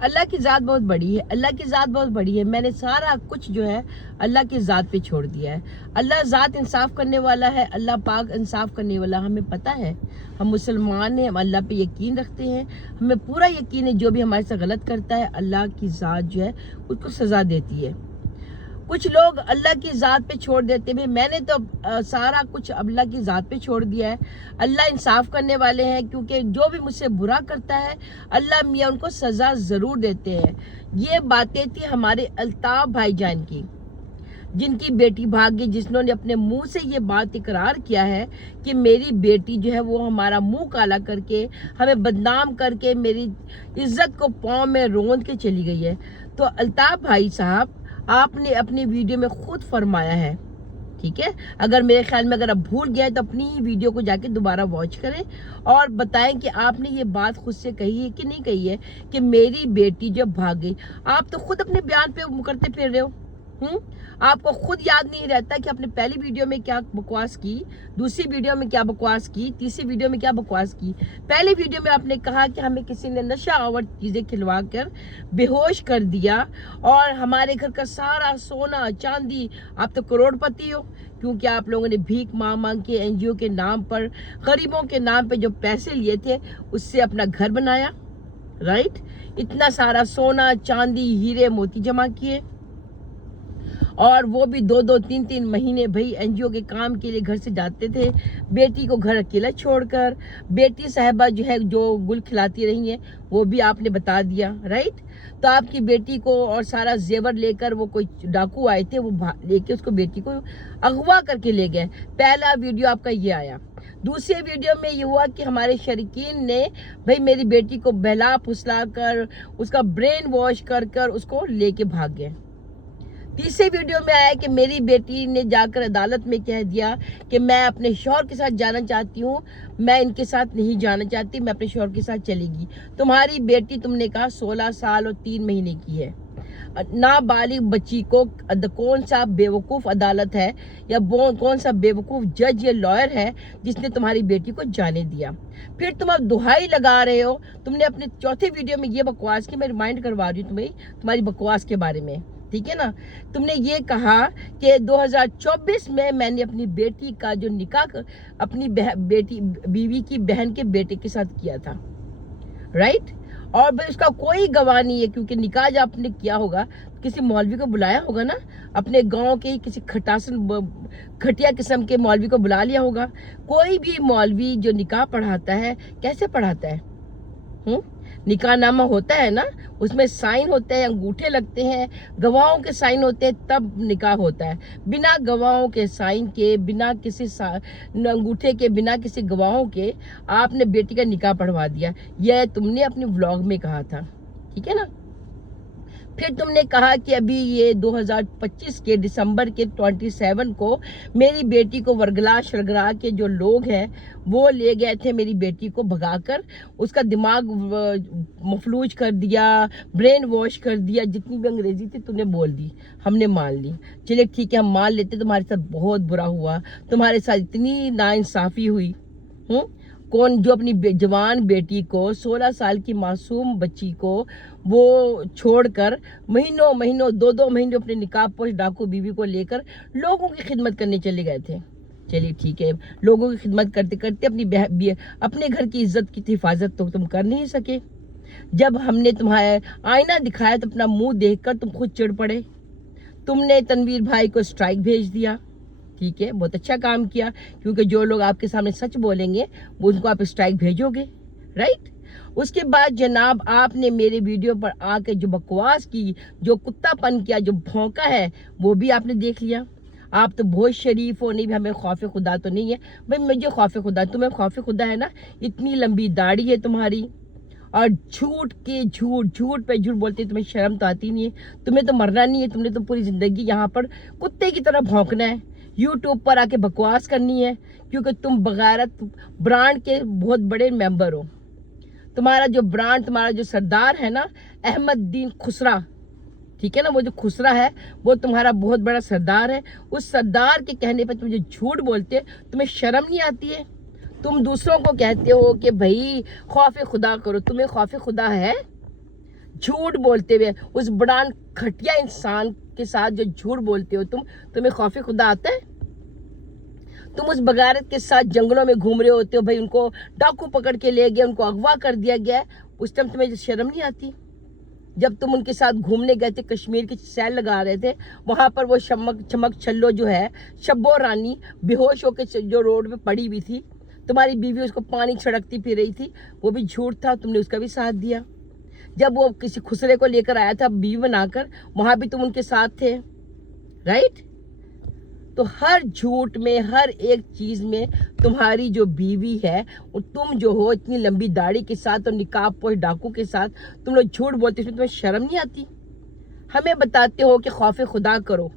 اللہ کی ذات بہت بڑی ہے، اللہ کی ذات بہت بڑی ہے. میں نے سارا کچھ جو ہے اللہ کی ذات پہ چھوڑ دیا ہے. اللہ ذات انصاف کرنے والا ہے، اللہ پاک انصاف کرنے والا. ہمیں پتہ ہے ہم مسلمان ہیں، ہم اللہ پہ یقین رکھتے ہیں، ہمیں پورا یقین ہے جو بھی ہمارے ساتھ غلط کرتا ہے اللہ کی ذات جو ہے اس کو سزا دیتی ہے. کچھ لوگ اللہ کی ذات پہ چھوڑ دیتے ہیں. میں نے تو سارا کچھ اللہ کی ذات پہ چھوڑ دیا ہے. اللہ انصاف کرنے والے ہیں، کیونکہ جو بھی مجھ سے برا کرتا ہے اللہ میاں ان کو سزا ضرور دیتے ہیں. یہ باتیں تھی ہمارے الطاف بھائی جان کی، جن کی بیٹی بھاگ گئی، جس نے اپنے منہ سے یہ بات اقرار کیا ہے کہ میری بیٹی جو ہے وہ ہمارا منہ کالا کر کے، ہمیں بدنام کر کے، میری عزت کو پاؤں میں روند کے چلی گئی ہے. تو الطاف بھائی صاحب، آپ نے اپنی ویڈیو میں خود فرمایا ہے، ٹھیک ہے، اگر میرے خیال میں اگر آپ بھول گئے تو اپنی ہی ویڈیو کو جا کے دوبارہ واچ کریں اور بتائیں کہ آپ نے یہ بات خود سے کہی ہے کہ نہیں کہی ہے کہ میری بیٹی جب بھاگ گئی. آپ تو خود اپنے بیان پہ کرتے پھر رہے ہو. آپ کو خود یاد نہیں رہتا کہ آپ نے پہلی ویڈیو میں کیا بکواس کی، دوسری ویڈیو میں کیا بکواس کی، تیسری ویڈیو میں کیا بکواس کی. پہلی ویڈیو میں آپ نے کہا کہ ہمیں کسی نے نشہ آور چیزیں کھلوا کر بے ہوش کر دیا اور ہمارے گھر کا سارا سونا چاندی، آپ تو کروڑ پتی ہو کیونکہ آپ لوگوں نے بھیک مانگ کے این جی او کے نام پر، غریبوں کے نام پہ جو پیسے لیے تھے اس سے اپنا گھر بنایا، رائٹ. اتنا سارا سونا چاندی ہیرے موتی جمع کیے اور وہ بھی 2-3 مہینے بھائی این جی او کے کام کے لیے گھر سے جاتے تھے. بیٹی کو گھر اکیلا چھوڑ کر، بیٹی صاحبہ جو ہے جو گل کھلاتی رہی ہیں وہ بھی آپ نے بتا دیا، رائٹ. تو آپ کی بیٹی کو اور سارا زیور لے کر وہ کوئی ڈاکو آئے تھے، وہ لے کے اس کو بیٹی کو اغوا کر کے لے گئے. پہلا ویڈیو آپ کا یہ آیا. دوسرے ویڈیو میں یہ ہوا کہ ہمارے شریکین نے بھائی میری بیٹی کو بہلا پھسلا کر اس کا برین واش کر کر اس کو لے کے بھاگ گئے. تیسرے ویڈیو میں آیا کہ میری بیٹی نے جا کر عدالت میں کہہ دیا کہ میں اپنے شوہر کے ساتھ جانا چاہتی ہوں، میں ان کے ساتھ نہیں جانا چاہتی، میں اپنے شوہر کے ساتھ چلے گی. تمہاری بیٹی تم نے کہا 16 سال اور 3 مہینے کی ہے. نابالغ بچی کو کون سا بیوقوف عدالت ہے یا کون سا بیوقوف جج یا لائر ہے جس نے تمہاری بیٹی کو جانے دیا؟ پھر تم اب دہائی لگا رہے ہو. تم نے اپنے چوتھے ویڈیو میں یہ بکواس کی، میں ریمائنڈ کروا رہی ہوں تمہاری بکواس کے بارے میں، ٹھیک ہے نا. تم نے یہ کہا کہ 2024 میں نے اپنی بیٹی کا جو نکاح اپنی بیوی کی بہن کے بیٹے کے ساتھ کیا تھا، رائٹ. اور اس کا کوئی گواہ نہیں ہے کیونکہ نکاح جب آپ نے کیا ہوگا کسی مولوی کو بلایا ہوگا نا، اپنے گاؤں کے کسی گھٹیا قسم کے مولوی کو بلا لیا ہوگا. کوئی بھی مولوی جو نکاح پڑھاتا ہے کیسے پڑھاتا ہے؟ نکاح نامہ ہوتا ہے نا، اس میں سائن ہوتے ہیں، انگوٹھے لگتے ہیں، گواہوں کے سائن ہوتے ہیں، تب نکاح ہوتا ہے. بنا گواہوں کے سائن کے، بنا کسی انگوٹھے کے، بنا کسی گواہوں کے آپ نے بیٹی کا نکاح پڑھوا دیا. یہ تم نے اپنے ولاگ میں کہا تھا، ٹھیک ہے نا. پھر تم نے کہا کہ ابھی یہ 2025 کے دسمبر کے 27 کو میری بیٹی کو ورگلا شرگلا کے جو لوگ ہیں وہ لے گئے تھے میری بیٹی کو بھگا کر، اس کا دماغ مفلوج کر دیا، برین واش کر دیا. جتنی بھی انگریزی تھی تم نے بول دی، ہم نے مان لی. چلے ٹھیک ہے، ہم مان لیتے. تمہارے ساتھ بہت برا ہوا، تمہارے ساتھ اتنی ناانصافی ہوئی. کون جو اپنی جوان بیٹی کو، 16 سال کی معصوم بچی کو وہ چھوڑ کر مہینوں 2 مہینے اپنے نکاح پوش ڈاکو بیوی کو لے کر لوگوں کی خدمت کرنے چلے گئے تھے. چلیے ٹھیک ہے، لوگوں کی خدمت کرتے کرتے اپنے گھر کی عزت کی حفاظت تو تم کر نہیں سکے. جب ہم نے تمہارا آئینہ دکھایا تو اپنا منہ دیکھ کر تم خود چڑ پڑے. تم نے تنویر بھائی کو اسٹرائک بھیج دیا، ٹھیک ہے، بہت اچھا کام کیا کیونکہ جو لوگ آپ کے سامنے سچ بولیں گے وہ ان کو آپ اسٹرائک بھیجو گے، رائٹ. اس کے بعد جناب آپ نے میرے ویڈیو پر آ کے جو بکواس کی، جو کتا پن کیا، جو بھونکا ہے وہ بھی آپ نے دیکھ لیا. آپ تو بہت شریف ہو. نہیں بھی ہمیں خوف خدا تو نہیں ہے بھائی، مجھے خوف خدا، تمہیں خوف خدا ہے نا. اتنی لمبی داڑھی ہے تمہاری اور جھوٹ پہ جھوٹ بولتے، تمہیں شرم تو آتی نہیں ہے. تمہیں تو مرنا نہیں ہے، تم نے تو پوری زندگی یہاں پر کتے کی طرح بھونکنا ہے، یوٹیوب پر آ کے بکواس کرنی ہے کیونکہ تم بغیرت برانڈ کے بہت بڑے ممبر ہو. تمہارا جو برانڈ، تمہارا جو سردار ہے نا احمد دین خسرا، ٹھیک ہے نا، وہ جو خسرا ہے وہ تمہارا بہت بڑا سردار ہے. اس سردار کے کہنے پہ تم جو جھوٹ بولتے، تمہیں شرم نہیں آتی ہے؟ تم دوسروں کو کہتے ہو کہ بھائی خوف خدا کرو، تمہیں خوف خدا ہے؟ झूठ बोलते हुए, उस बड़ान घटिया इंसान के साथ जो झूठ बोलते हो तुम्हें खौफ खुदा आता है? तुम उस बगारत के साथ जंगलों में घूम रहे होते हो, भाई उनको डाकू पकड़ के ले गए, उनको अगवा कर दिया गया, उस टाइम तुम्हें शर्म नहीं आती? जब तुम उनके साथ घूमने गए थे, कश्मीर की सैर लगा रहे थे, वहां पर वो चमक छल्लो जो है, शब्बो रानी बेहोश होकर जो रोड पे पड़ी हुई थी, तुम्हारी बीवी उसको पानी छिड़कती पी रही थी, वो भी झूठ था, तुमने उसका भी साथ दिया। जब वो किसी खुसरे को लेकर आया था बीवी बनाकर, वहां भी तुम उनके साथ थे, राइट? तो हर झूठ में, हर एक चीज में तुम्हारी जो बीवी है, तुम जो हो इतनी लंबी दाढ़ी के साथ और निकाब पोश डाकू के साथ तुम लोग झूठ बोलते हो, तुम्हें शर्म नहीं आती? हमें बताते हो कि खौफ खुदा करो,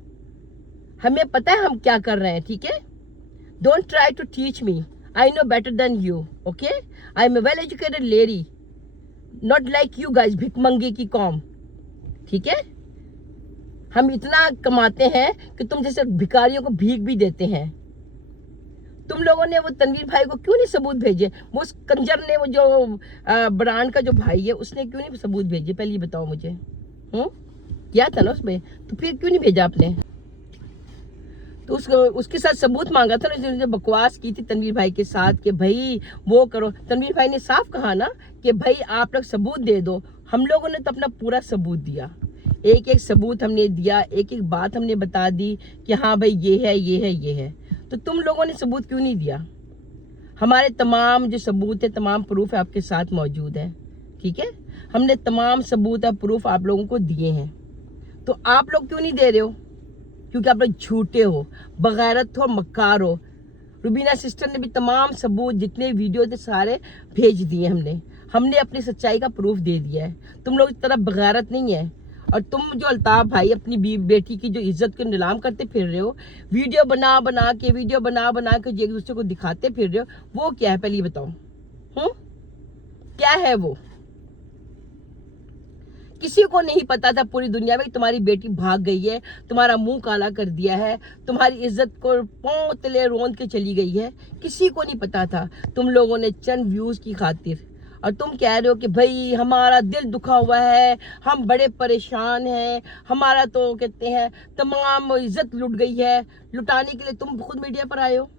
हमें पता है हम क्या कर रहे हैं, ठीक है? Don't try to teach me, I know better than you, okay? I am a well educated lady, not like you guys, भिखमंगे की कौम, ठीक है? हम इतना कमाते हैं कि तुम जैसे भिखारियों को भीख भी देते हैं। तुम लोगों ने वो तनवीर भाई को क्यों नहीं सबूत भेजे? वो उस कंजर ने, वो जो ब्रांड का जो भाई है, उसने क्यों नहीं सबूत भेजे? पहले ये बताओ मुझे। क्या था ना उसमें, तो फिर क्यों नहीं भेजा आपने? तो उसके साथ सबूत मांगा था ना, उसने बकवास की थी तनवीर भाई के साथ कि भाई वो करो। तनवीर भाई ने साफ कहा ना कि भाई आप लोग सबूत दे दो। हम लोगों ने तो अपना पूरा सबूत दिया, एक एक सबूत हमने दिया, एक एक बात हमने बता दी कि हाँ भाई ये है, ये है, ये है। तो तुम लोगों ने सबूत क्यों नहीं दिया? हमारे तमाम जो सबूत है, तमाम प्रूफ है आपके साथ मौजूद है, ठीक है? हमने तमाम सबूत और प्रूफ आप लोगों को दिए हैं, तो आप लोग क्यों नहीं दे रहे हो? क्योंकि आप लोग झूठे हो, बगैरत हो, मक्कार हो। रुबीना सिस्टर ने भी तमाम सबूत, जितने वीडियो थे सारे भेज दिए हमने अपनी सच्चाई का प्रूफ दे दिया है। तुम लोग की तरफ बगैरत नहीं है। और तुम जो अल्ताफ भाई अपनी बेटी की जो इज्जत को नीलाम करते फिर रहे हो, वीडियो बना बना के एक दूसरे को दिखाते फिर रहे हो, वो क्या है पहले ये बताओ? क्या है वो? किसी को नहीं पता था पूरी दुनिया में तुम्हारी बेटी भाग गई है, तुम्हारा मुंह काला कर दिया है, तुम्हारी इज्जत को पांव तले रोंद के चली गई है। किसी को नहीं पता था। तुम लोगों ने चंद व्यूज की खातिर, और तुम कह रहे हो कि भाई हमारा दिल दुखा हुआ है, हम बड़े परेशान हैं, हमारा तो कहते हैं तमाम इज्जत लुट गई है। लुटाने के लिए तुम खुद मीडिया पर आए हो,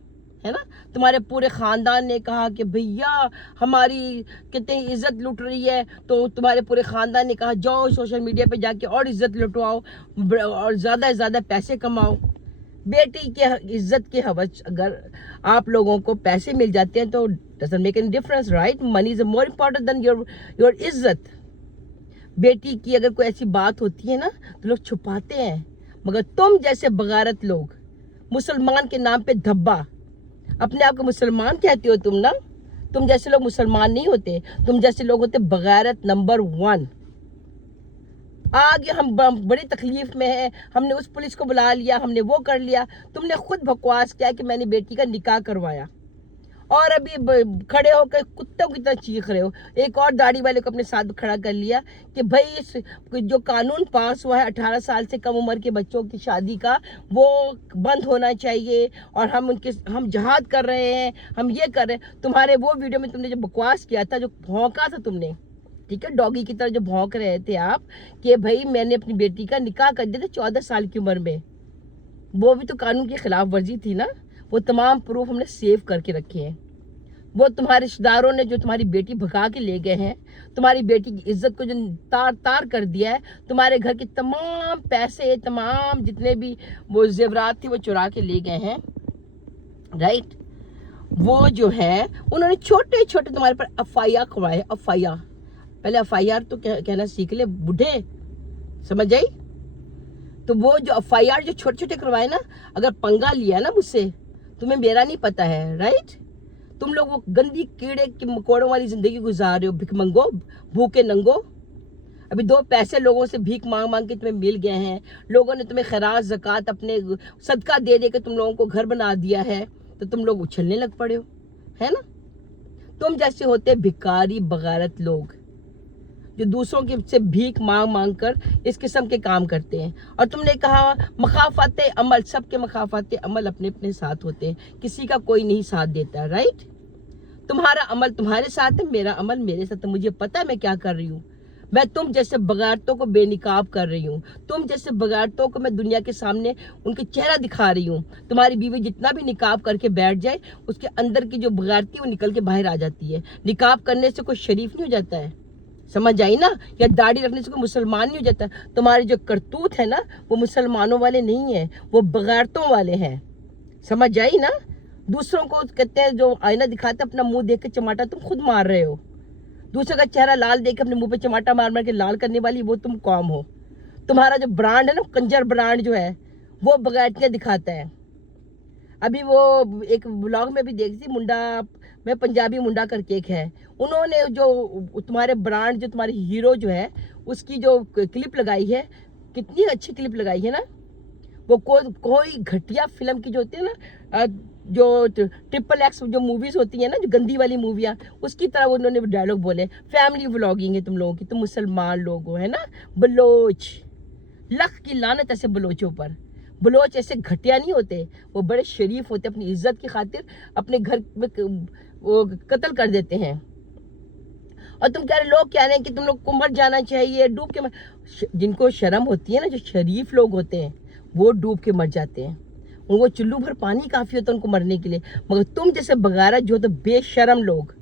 है ना? तुम्हारे पूरे खानदान ने कहा कि भैया हमारी कहते हैं इज्जत लुट रही है, तो तुम्हारे पूरे खानदान ने कहा जाओ सोशल मीडिया पे जाके और इज्जत लुटवाओ और ज़्यादा से ज़्यादा पैसे कमाओ। बेटी के इज्जत के हवस अगर आप लोगों को पैसे मिल जाते हैं तो doesn't make any difference, right? Money is more important then your इज्जत। बेटी की अगर कोई ऐसी बात होती है ना तो लोग छुपाते हैं, मगर तुम जैसे बगारत लोग, मुसलमान के नाम पे धब्बा, अपने आप को मुसलमान कहते हो तुम ना, तुम जैसे लोग मुसलमान नहीं होते, तुम जैसे लोग होते बगारत नंबर 1। आगे हम बड़ी तकलीफ में है, हमने उस पुलिस को बुला लिया, हमने वो कर लिया। तुमने खुद बकवास किया कि मैंने बेटी का निकाह करवाया, और अभी खड़े होकर कुत्तों की तरह चीख रहे हो। एक और दाढ़ी वाले को अपने साथ खड़ा कर लिया कि भाई इस जो कानून पास हुआ है 18 साल से कम उम्र के बच्चों की शादी का, वो बंद होना चाहिए, और हम जहाद कर रहे हैं, हम ये कर रहे हैं। तुम्हारे वो वीडियो में तुमने जो बकवास किया था, जो भौंका था तुमने, ठीक है, डॉगी की तरह जो भौंक रहे थे आप कि भाई मैंने अपनी बेटी का निकाह कर दिया था 14 साल की उम्र में, वो भी तो कानून की खिलाफ वर्जी थी ना। वो तमाम प्रूफ हमने सेव करके रखे हैं। वो तुम्हारे रिश्तेदारों ने जो तुम्हारी बेटी भगा के ले गए हैं, तुम्हारी बेटी की इज्जत को जो तार तार कर दिया है, तुम्हारे घर के तमाम पैसे, तमाम जितने भी वो जेवरात थे वो चुरा के ले गए हैं, राइट? वो जो है उन्होंने छोटे छोटे तुम्हारे पर एफआईआर करवाए। एफआईआर, पहले एफआईआर तो कहना सीख ले बुढ़े, समझ आई? तो वो जो एफआईआर जो छोटे छोटे करवाए ना, अगर पंगा लिया ना मुझसे, तुम्हें मेरा नहीं पता है, राइट? तुम लोग वो गंदी कीड़े की मकोड़ों वाली जिंदगी गुजार रहे हो, भिखमंगो, भूखे नंगो। अभी 2 पैसे लोगों से भीख मांग मांग के तुम्हें मिल गए हैं, लोगों ने तुम्हें खैरात ज़कात अपने सदका दे दे के तुम लोगों को घर बना दिया है, तो तुम लोग उछलने लग पड़े हो, है ना? तुम जैसे होते भिखारी बगारत लोग जो दूसरों की से भीख मांग मांग कर इस किस्म के काम करते हैं। और तुमने कहा मखाफाते अमल, सबके मखाफाते अमल अपने अपने साथ होते हैं, किसी का कोई नहीं साथ देता, राइट? तुम्हारा अमल तुम्हारे साथ है, मेरा अमल मेरे साथ है। मुझे पता है मैं क्या कर रही हूँ, मैं तुम जैसे बगारतों को बेनिकाब कर रही हूँ, तुम जैसे बगारतों को मैं दुनिया के सामने उनके चेहरा दिखा रही हूँ। तुम्हारी बीवी जितना भी निकाब करके बैठ जाए, उसके अंदर की जो बगारती वो निकल के बाहर आ जाती है। निकाब करने से कोई शरीफ नहीं हो जाता है, समझ आई ना? या दाढ़ी रखने से कोई मुसलमान नहीं हो जाता। तुम्हारे जो करतूत है ना, वो मुसलमानों वाले नहीं है, वो बगारतों वाले हैं, समझ आई ना? दूसरों को कहते हैं जो आईना दिखाते अपना मुंह देख के चमाटा तुम खुद मार रहे हो। दूसरे का चेहरा लाल देख के अपने मुंह पे चमाटा मार मार के लाल करने वाली वो तुम कौम हो। तुम्हारा जो ब्रांड है ना, कंजर ब्रांड जो है, वो बगायतियाँ दिखाता है। अभी वो एक ब्लॉग में भी देखी थी, मुंडा में पंजाबी मुंडा करके एक है, उन्होंने जो तुम्हारे ब्रांड जो तुम्हारी हीरो जो है उसकी जो क्लिप लगाई है, कितनी अच्छी क्लिप लगाई है ना। वो कोई घटिया फिल्म की जो होती है ना, जो XXX जो मूवीज होती है ना, जो गंदी वाली मूवियाँ, उसकी तरह उन्होंने डायलॉग बोले। फैमिली व्लॉगिंग है तुम लोगों की, तुम मुसलमान लोग हो, है ना? बलोच, लख की लानत ऐसे बलोचों पर। बलोच ऐसे घटिया नहीं होते, वो बड़े शरीफ होते, अपनी इज्जत की खातिर अपने घर में वो कत्ल कर देते हैं। और तुम कह रहे, लोग कह रहे हैं कि तुम लोग को मर जाना चाहिए, डूब के जिनको शर्म होती है ना, जो शरीफ लोग होते हैं, वो डूब के मर जाते हैं। उनको चुल्लू भर पानी काफी होता है उनको मरने के लिए। मगर तुम जैसे बगारत जो, तो बेशरम लोग,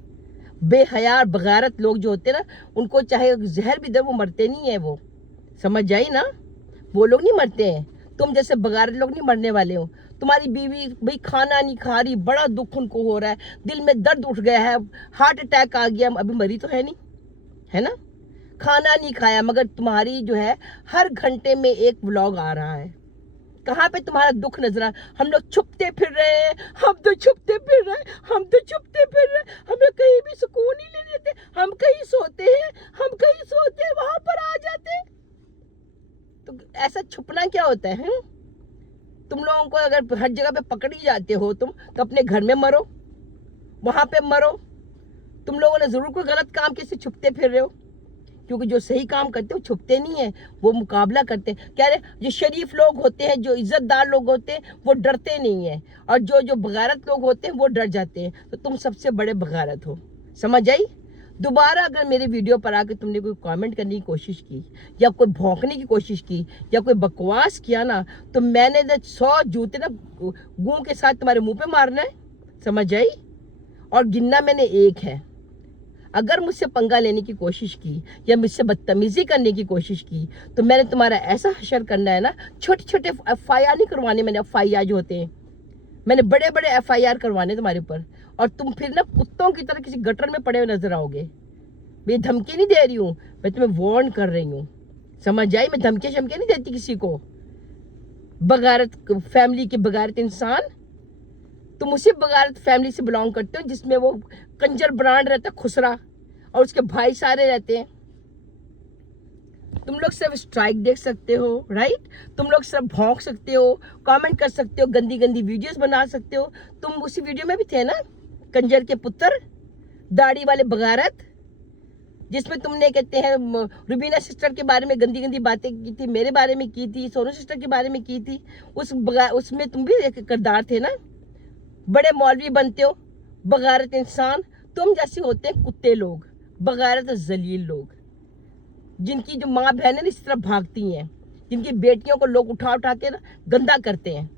बेहया बगारत लोग जो होते हैं ना, उनको चाहे जहर भी दे वो मरते नहीं है। वो समझ आई ना? वो लोग नहीं मरते हैं। तुम जैसे बगारत लोग नहीं मरने वाले हो। तुम्हारी बीवी भाई खाना नहीं खा रही, बड़ा दुख उनको हो रहा है, दिल में दर्द उठ गया है, हार्ट अटैक आ गया, अभी मरी तो है नहीं, है ना? खाना नहीं खाया, मगर तुम्हारी जो है हर घंटे में एक व्लॉग आ रहा है। कहाँ पे तुम्हारा दुख नजर आ? हम लोग छुपते फिर रहे हैं, हम तो छुपते फिर रहे हैं, हम तो छुपते फिर रहे हैं, हमें कहीं भी सुकून नहीं ले देते। हम कहीं सोते हैं, हम कहीं सोते हैं, वहां पर आ जाते हैं। तो ऐसा छुपना क्या होता है? तुम लोगों को अगर हर जगह पे पकड़ ही जाते हो तुम, तो अपने घर में मरो, वहां पे मरो। तुम लोगों ने जरूर कोई गलत काम किसी छुपते फिर रहे हो, क्योंकि जो सही काम करते हैं वो छुपते नहीं है, वो मुकाबला करते हैं। कह रहे जो शरीफ लोग होते हैं, जो इज्जतदार लोग होते हैं, वो डरते नहीं है, और जो बगारत लोग होते हैं वो डर जाते हैं। तो तुम सबसे बड़े बगारत हो, समझ आई? दोबारा अगर मेरे वीडियो पर आकर तुमने कोई कमेंट करने की कोशिश की, या कोई भौंकने की कोशिश की, या कोई बकवास किया ना, तो मैंने 100 जूते ना गूं के साथ तुम्हारे मुंह पे मारना है, समझ आई? और गिनना मैंने एक है। अगर मुझसे पंगा लेने की कोशिश की या मुझसे बदतमीजी करने की कोशिश की, तो मैंने तुम्हारा ऐसा हशर करना है ना। छोटे छोटे FIR नहीं करवाने मैंने, FIR जो होते हैं, मैंने बड़े बड़े FIR करवाने तुम्हारे ऊपर। और तुम फिर ना कुत्तों की तरह किसी गटर में पड़े हुए नजर आओगे। मैं धमकी नहीं दे रही हूँ, मैं तुम्हें वार्न कर रही हूँ, समझ आई? मैं धमकी शमकी नहीं देती किसी को। बगारत फैमिली के बगारत इंसान, तुम उसी बगारत फैमिली से बिलोंग करते हो जिसमें वो कंजर ब्रांड रहता है खुसरा, और उसके भाई सारे रहते हैं। तुम लोग सिर्फ स्ट्राइक देख सकते हो, राइट? तुम लोग सिर्फ भौंक सकते हो, कमेंट कर सकते हो, गंदी गंदी वीडियोस बना सकते हो। तुम उसी वीडियो में भी थे ना, कंजर के पुत्र, दाढ़ी वाले बगारत, जिसमें तुमने कहते हैं रुबीना सिस्टर के बारे में गंदी गंदी बातें की थी, मेरे बारे में की थी, सोनू सिस्टर के बारे में की थी। उसमें तुम भी एक किरदार थे ना। बड़े मौलवी बनते हो, बगारत इंसान। तुम जैसे होते हैं कुत्ते लोग, बगारत जलील लोग, जिनकी जो माँ बहनें इस तरफ भागती हैं, जिनकी बेटियों को लोग उठा उठा के ना गंदा करते हैं।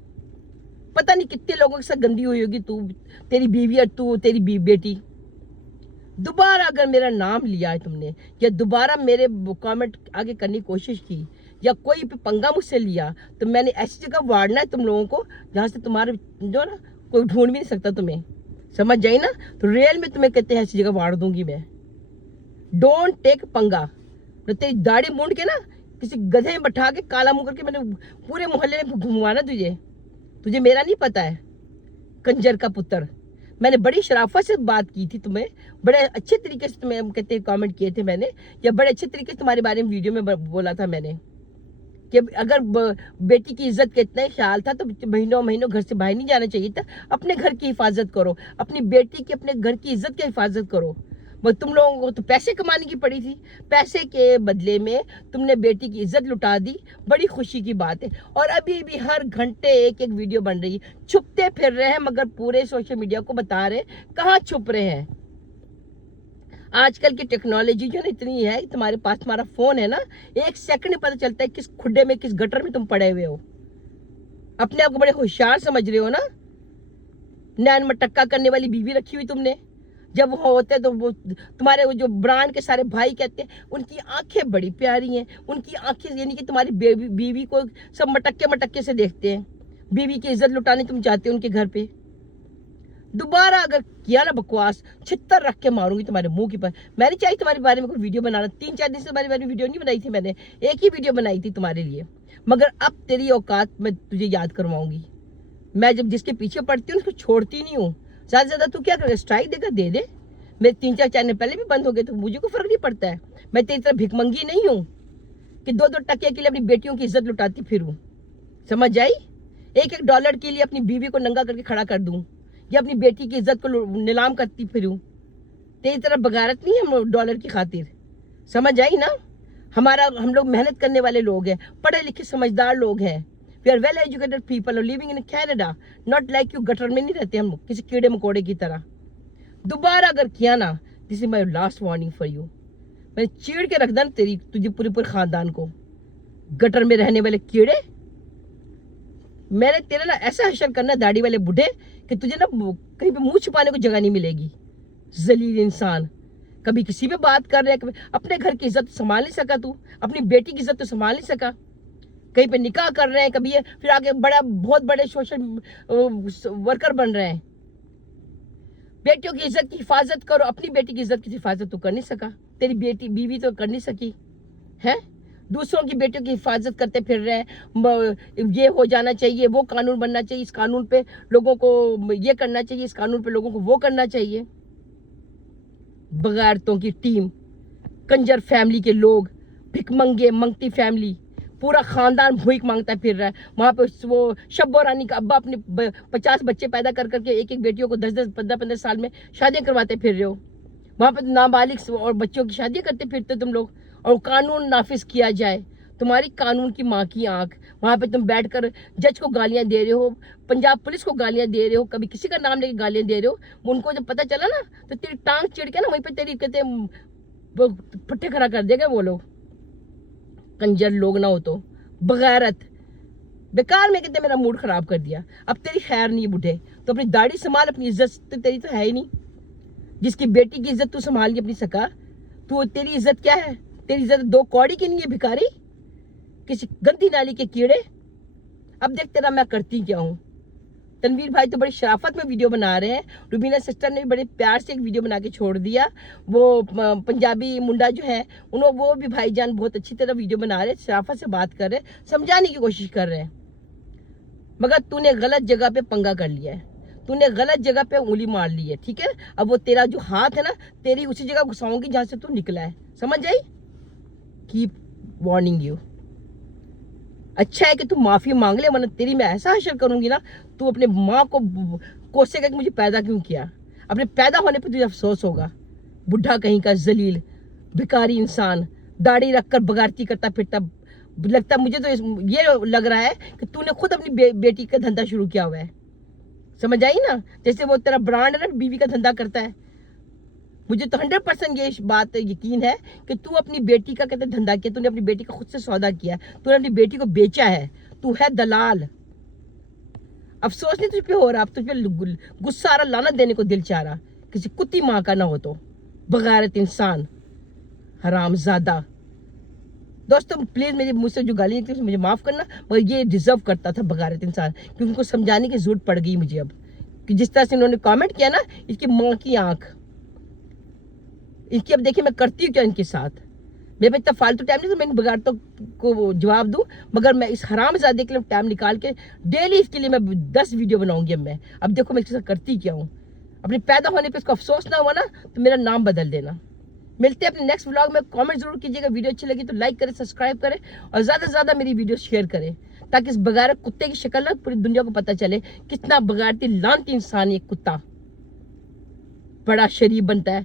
पता नहीं कितने लोगों के साथ गंदी हुई होगी तू, तेरी बीवी और तू, तेरी बेटी। दोबारा अगर मेरा नाम लिया है तुमने, या दोबारा मेरे कमेंट आगे करने की कोशिश की, या कोई भी पंगा मुझसे लिया, तो मैंने ऐसी जगह वाड़ना है तुम लोगों को जहाँ से तुम्हारे जो ना कोई ढूंढ भी नहीं सकता तुम्हें, समझ जाए ना? तो रियल में तुम्हें कहते हैं ऐसी जगह वाड़ दूंगी मैं। डोंट टेक पंगा। तो तेरी दाढ़ी मूंड के ना किसी गधे में बैठा के काला मुंह करके मैंने पूरे मोहल्ले में घुमाना तुझे मेरा नहीं पता है, कंजर का पुत्र। मैंने बड़ी शराफत से बात की थी तुम्हें, बड़े अच्छे तरीके से तुम्हें कहते कमेंट किए थे मैंने, या बड़े अच्छे तरीके से तुम्हारे बारे में वीडियो में बोला था मैंने कि अगर बेटी की इज्जत का इतना ही ख्याल था तो महीनों महीनों घर से बाहर नहीं जाना चाहिए था। अपने घर की हिफाजत करो, अपनी बेटी की, अपने घर की इज्जत की हिफाजत करो। मगर तुम लोगों को तो पैसे कमाने की पड़ी थी, पैसे के बदले में तुमने बेटी की इज्जत लुटा दी। बड़ी खुशी की बात है। और अभी भी हर घंटे एक एक वीडियो बन रही है। छुपते फिर रहे हैं, मगर पूरे सोशल मीडिया को बता रहे कहाँ छुप रहे हैं। آج کل کی ٹیکنالوجی جو ہے نا اتنی ہے کہ تمہارے پاس تمہارا فون ہے نا، 1 سیکنڈ میں پتہ چلتا ہے کس کھڈے میں کس گٹر میں تم پڑے ہوئے ہو. اپنے آپ کو بڑے ہوشیار سمجھ رہے ہو نا. نین مٹکا کرنے والی بیوی رکھی ہوئی تم نے. جب وہ ہوتے تو وہ تمہارے جو برانڈ کے سارے بھائی کہتے ہیں ان کی آنکھیں بڑی پیاری ہیں، ان کی آنکھیں یعنی کہ تمہاری بیوی کو سب مٹکے سے دیکھتے ہیں. بیوی کی عزت لٹانے تم چاہتے ہو ان کے گھر پہ. دوبارہ اگر کیا نا بکواس، چھتر رکھ کے ماروں گی تمہارے منہ کی پر. میں نہیں چاہیے تمہارے بارے میں کوئی ویڈیو بنانا. 3-4 دن سے تمہارے بارے میں ویڈیو نہیں بنائی تھی میں نے. ایک ہی ویڈیو بنائی تھی تمہارے لیے. مگر اب تیری اوقات میں تجھے یاد کرواؤں گی. میں جب جس کے پیچھے پڑتی ہوں اس کو چھوڑتی نہیں ہوں. زیادہ سے زیادہ تو کیا کرے، اسٹرائک دے کر دے دے. میرے 3-4 چینل پہلے بھی بند ہو گئے تو مجھے کو فرق نہیں پڑتا ہے. میں تیری طرح بھک منگی نہیں ہوں کہ 2-2 ٹکے کے لیے اپنی بیٹیوں کی عزت لٹاتی پھروں. سمجھ آئی؟ $1 کے لیے اپنی بیوی کو ننگا کر کے کھڑا کر دوں یا اپنی بیٹی کی عزت کو نیلام کرتی پھروں. تیری طرح بغارت نہیں ہم ڈالر کی خاطر. سمجھ آئی نا؟ ہم لوگ محنت کرنے والے لوگ ہیں، پڑھے لکھے سمجھدار لوگ ہیں. We are well educated people are living in Canada, not like you. Gutter میں نہیں رہتے ہم کسی کیڑے مکوڑے کی طرح. دوبارہ اگر کیا نا، this is my last warning for you. میں چیڑ کے رکھ دوں تجھے پورے خاندان کو. گٹر میں رہنے والے کیڑے. میں نے تیرا نا ایسا حشر کرنا داڑھی والے بڈھے کہ تجھے نا کہیں پہ منہ چھپانے کو جگہ نہیں ملے گی. ذلیل انسان. کبھی کسی پہ بات کر رہے، کبھی اپنے گھر کی عزت سنبھال نہیں سکا تو، اپنی بیٹی کی عزت تو سنبھال نہیں سکا. کہیں پہ نکاح کر رہے ہیں، کبھی پھر آگے بہت بڑے سوشل ورکر بن رہے ہیں. بیٹیوں کی عزت کی حفاظت کرو. اپنی بیٹی کی عزت کی حفاظت تو کر نہیں سکا. تیری بیوی تو کر نہیں سکی ہے. دوسروں کی بیٹیوں کی حفاظت کرتے پھر رہے ہیں. یہ ہو جانا چاہیے، وہ قانون بننا چاہیے، اس قانون پہ لوگوں کو یہ کرنا چاہیے، اس قانون پہ لوگوں کو وہ کرنا چاہیے. بغیرتوں کی ٹیم، کنجر فیملی کے لوگ، بھک منگتی فیملی. پورا خاندان بھوک مانگتا پھر رہا ہے. وہاں پہ وہ شب رانی کا ابا اپنے 50 بچے پیدا کر کے ایک بیٹیوں کو 10-10 15-15 سال میں شادیاں کرواتے پھر رہے ہو. وہاں پہ نابالغ اور بچوں کی شادیاں کرتے پھرتے تم لوگ. اور قانون نافذ کیا جائے. تمہاری قانون کی ماں کی آنکھ. وہاں پہ تم بیٹھ کر جج کو گالیاں دے رہے ہو، پنجاب پولیس کو گالیاں دے رہے ہو، کبھی کسی کا نام لے کے گالیاں دے رہے ہو. ان کو جب پتہ چلا نا تو تیری ٹانگ چڑ کے نا وہیں پہ تیری کہتے پٹھے کھڑا کر دے گا وہ لوگ. کنجر لوگ نہ ہو تو بغیرت. بیکار میں کہتے میرا موڈ خراب کر دیا. اب تیری خیر نہیں بڈھے تو اپنی داڑھی سنبھال. اپنی عزت تیری تو ہے ہی نہیں. جس کی بیٹی کی عزت تو سنبھال کے اپنی سکا تو تیری عزت کیا ہے؟ تیری عزت 2 کوڑی کی نہیں ہے بھکاری، کسی گندی نالی کے کیڑے. اب دیکھ تیرا میں کرتی کیا ہوں. تنویر بھائی تو بڑی شرافت میں ویڈیو بنا رہے ہیں. روبینہ سسٹر نے بھی بڑے پیار سے ایک ویڈیو بنا کے چھوڑ دیا. وہ پنجابی منڈا جو ہے وہ بھی بھائی جان بہت اچھی طرح ویڈیو بنا رہے ہیں، شرافت سے بات کر رہے ہیں، سمجھانے کی کوشش کر رہے ہیں. مگر تو نے غلط جگہ پہ پنگا کر لیا ہے. تو نے غلط جگہ پہ انگلی مار لی ہے. ٹھیک ہے، اب وہ تیرا جو ہاتھ ہے نا تیری اسی جگہ گھساؤں گی جہاں سے تو نکلا ہے. سمجھ آئی؟ Cap warning you. اچھا ہے کہ تو معافی مانگ لے، ورنہ تیری میں ایسا حشر کروں گی نا تو اپنے ماں کو کوسے گا کہ مجھے پیدا کیوں کیا. اپنے پیدا ہونے پہ تجھے افسوس ہوگا. بڈھا کہیں کا ذلیل بھکاری انسان، داڑھی رکھ کر بغارتی کرتا پھرتا. لگتا مجھے تو یہ لگ رہا ہے کہ تو نے خود اپنی بیٹی کا دھندا شروع کیا ہوا ہے. سمجھ آئی نا؟ جیسے وہ تیرا برانڈ ہے نا، بیوی کا دھندا کرتا ہے. مجھے تو 100% یہ بات یقین ہے کہ تو اپنی بیٹی کا کہتے دھندا کیا. تو نے اپنی بیٹی کا خود سے سودا کیا. تو نے اپنی بیٹی کو بیچا ہے. تو ہے دلال. افسوس نہیں تجھ پہ ہو رہا، اب تجھ پہ غصہ آ رہا، لعنت دینے کو دل چاہ رہا. کسی کتی ماں کا نہ ہو تو. بغیرت انسان، حرام زادہ. دوستوں پلیز میری مجھ سے جو گالی نکلی مجھے معاف کرنا، مگر یہ ڈیزرو کرتا تھا بغیرت انسان. کیونکہ ان کو سمجھانے کی ضرورت پڑ گئی مجھے اب کہ جس طرح سے انہوں نے کامنٹ کیا نا، اس کی ماں کی آنکھ. اس کی اب دیکھیں میں کرتی ہوں کیا ان کے ساتھ. میرے پہ اتنا فالتو ٹائم نہیں تو میں بغیرتوں کو جواب دوں، مگر میں اس حرام زادے کے لیے ٹائم نکال کے ڈیلی اس کے لیے میں 10 ویڈیو بناؤں گی. اب دیکھو میں اس کے ساتھ کرتی کیا ہوں. اپنے پیدا ہونے پہ اس کو افسوس نہ ہوا نا تو میرا نام بدل دینا. ملتے ہیں اپنے نیکسٹ ولاگ میں. کامنٹ ضرور کیجیے گا. ویڈیو اچھی لگی تو لائک کریں، سبسکرائب کریں اور زیادہ سے زیادہ میری ویڈیو شیئر کریں تاکہ اس بغیرت کتے کی شکل نہ پوری دنیا کو پتہ چلے کتنا بغیرتی لعنتی انسان یہ کتا. بڑا شریف بنتا ہے،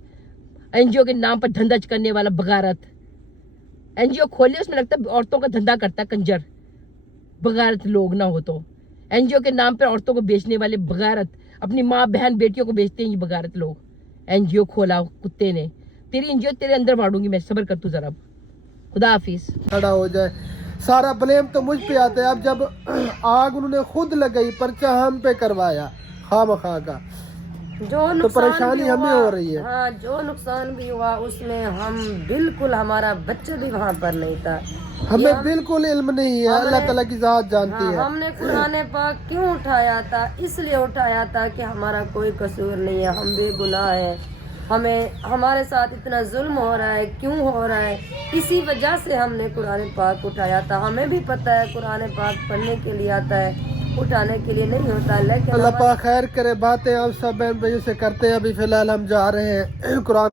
NGO کے نام پر دھندا کرنے والا بغیرت. NGO کھولے اس میں لگتا ہے عورتوں کا دھندا کرتا ہے کنجر. بغیرت لوگ نہ ہو تو. NGO کے نام پر عورتوں کو بیچنے والے بغیرت، اپنی ماں بہن بیٹیوں کو بیچتے ہیں یہ بغیرت لوگ. NGO کھولا کتے نے. तेरी इंजन तेरे अंदर मारूंगी मैं, सब्र कर तू जरा। खुदा हाफिज। खड़ा हो जाए। सारा ब्लेम तो मुझ पे आता है। अब जब आग उन्होंने खुद लगाई, पर्चा हम पे करवाया खामखा का, जो तो परेशानी हमें हो रही है। हाँ, जो नुकसान भी हुआ उसमें हम बिल्कुल, हमारा बच्चा भी वहाँ पर नहीं था, हमें बिल्कुल इल्म नहीं है, अल्लाह ताला की ज़ात जानती है। हमने कुरान पाक क्यों उठाया था, इसलिए उठाया था कि हमारा कोई कसूर नहीं है, हम बेगुनाह हैं, हमें हमारे साथ इतना जुल्म हो रहा है, क्यों हो रहा है, इसी वजह से हमने कुरान पाक उठाया था। हमें भी पता है कुरान पाक पढ़ने के लिए आता है, उठाने के लिए नहीं होता, लेकिन अल्लाह पाक खैर करे। बातें आप सब बहन भाइयों से करते हैं। अभी फिलहाल हम जा रहे हैं कुरान